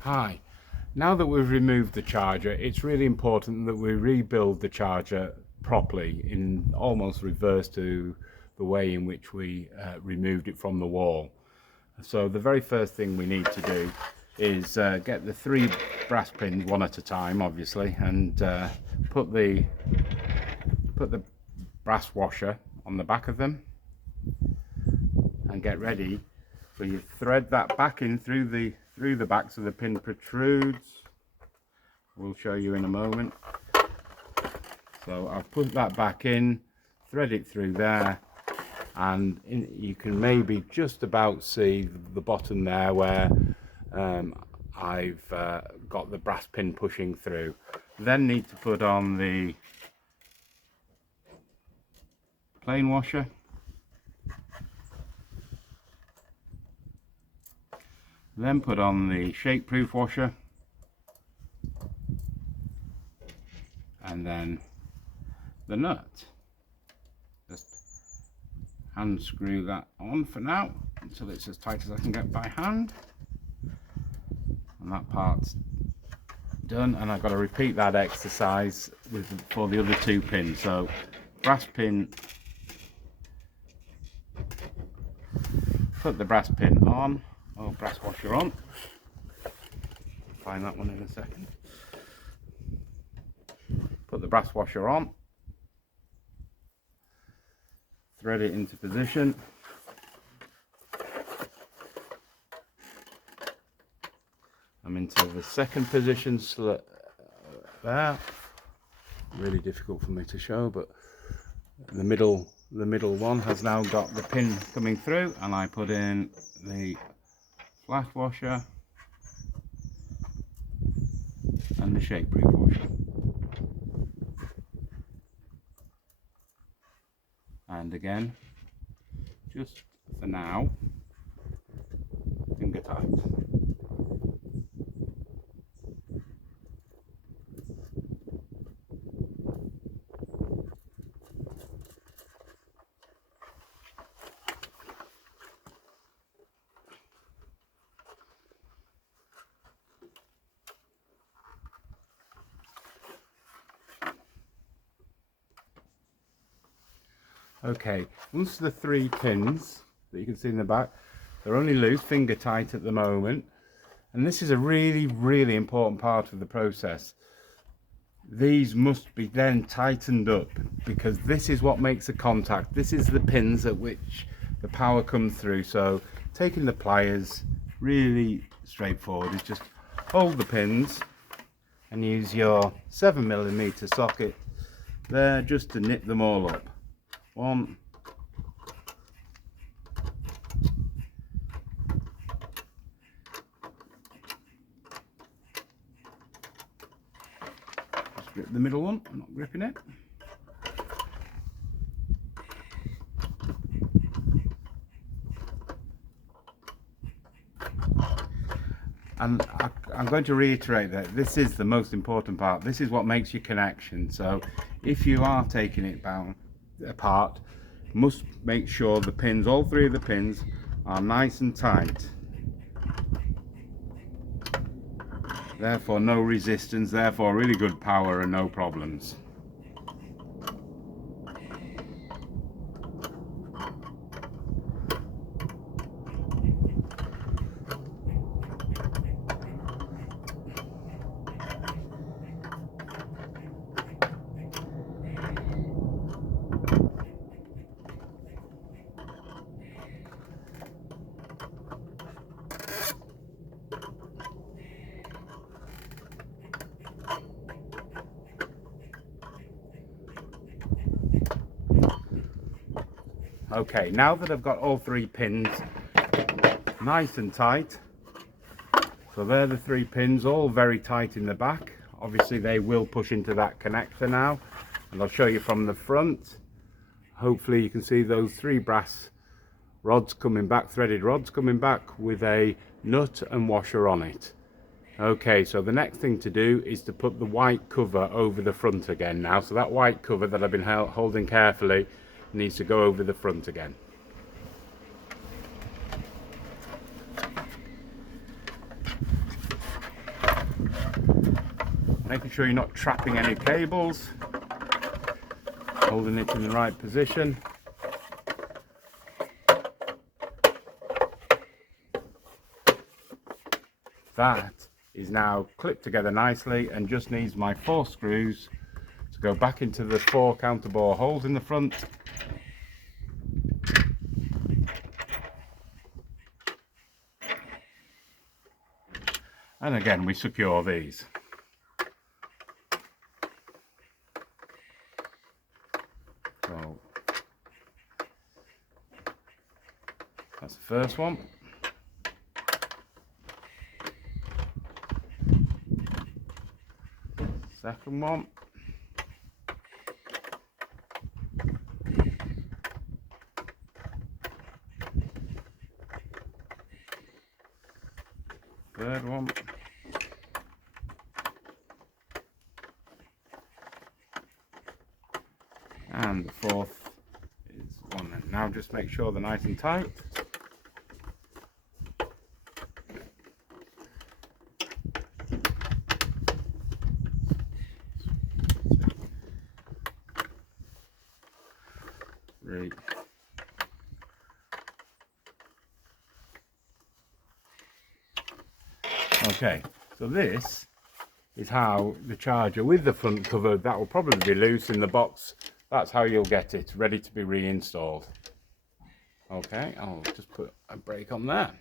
Hi. Now that we've removed the charger, it's really important that we rebuild the charger properly in almost reverse to the way in which we removed it from the wall. So the very first thing we need to do is get the 3 brass pins one at a time, obviously, and put the brass washer on the back of them, and get ready. So you thread that back in through the back so the pin protrudes. We'll show you in a moment. So I've put that back in, thread it through there, and you can maybe just about see the bottom there where I've got the brass pin pushing through. Then need to put on the plain washer. Then put on the shake-proof washer, and then the nut. Just hand screw that on for now until it's as tight as I can get by hand, and that part's done. And I've got to repeat that exercise for the other 2 pins. So brass pin, put the brass pin on, or brass washer on, find that one in a second. Put the brass washer on, thread it into position, I'm into the second position there. Really difficult for me to show, but the middle one has now got the pin coming through, and I put in the flat washer and the shake-proof washer. And again, just for now, finger tight. Okay, once the 3 pins that you can see in the back, they're only loose, finger tight at the moment, and this is a really important part of the process. These must be then tightened up, because this is what makes the contact. This is the pins at which the power comes through. So taking the pliers, really straightforward, is just hold the pins and use your 7mm socket there just to nip them all up. 1, just grip the middle one, I'm not gripping it. And I'm going to reiterate that this is the most important part. This is what makes your connection. So if you are taking it apart, must make sure the pins, all 3 of the pins, are nice and tight. Therefore no resistance, therefore really good power and no problems. Okay, now that I've got all 3 pins nice and tight, so they're the 3 pins, all very tight in the back. Obviously they will push into that connector now, and I'll show you from the front. Hopefully you can see those 3 brass rods coming back, threaded rods coming back with a nut and washer on it. Okay, so the next thing to do is to put the white cover over the front again now. So that white cover that I've been holding carefully needs to go over the front again. making sure you're not trapping any cables, holding it in the right position. That is now clipped together nicely and just needs my 4 screws to go back into the 4 counterbore holes in the front. And again, we secure these. So that's the first one. Second one. Third one. And the fourth is one. And now just make sure they're nice and tight. Right. Okay, so this is how the charger with the front cover, that will probably be loose in the box. That's how you'll get it ready to be reinstalled. Okay, I'll just put a brake on there.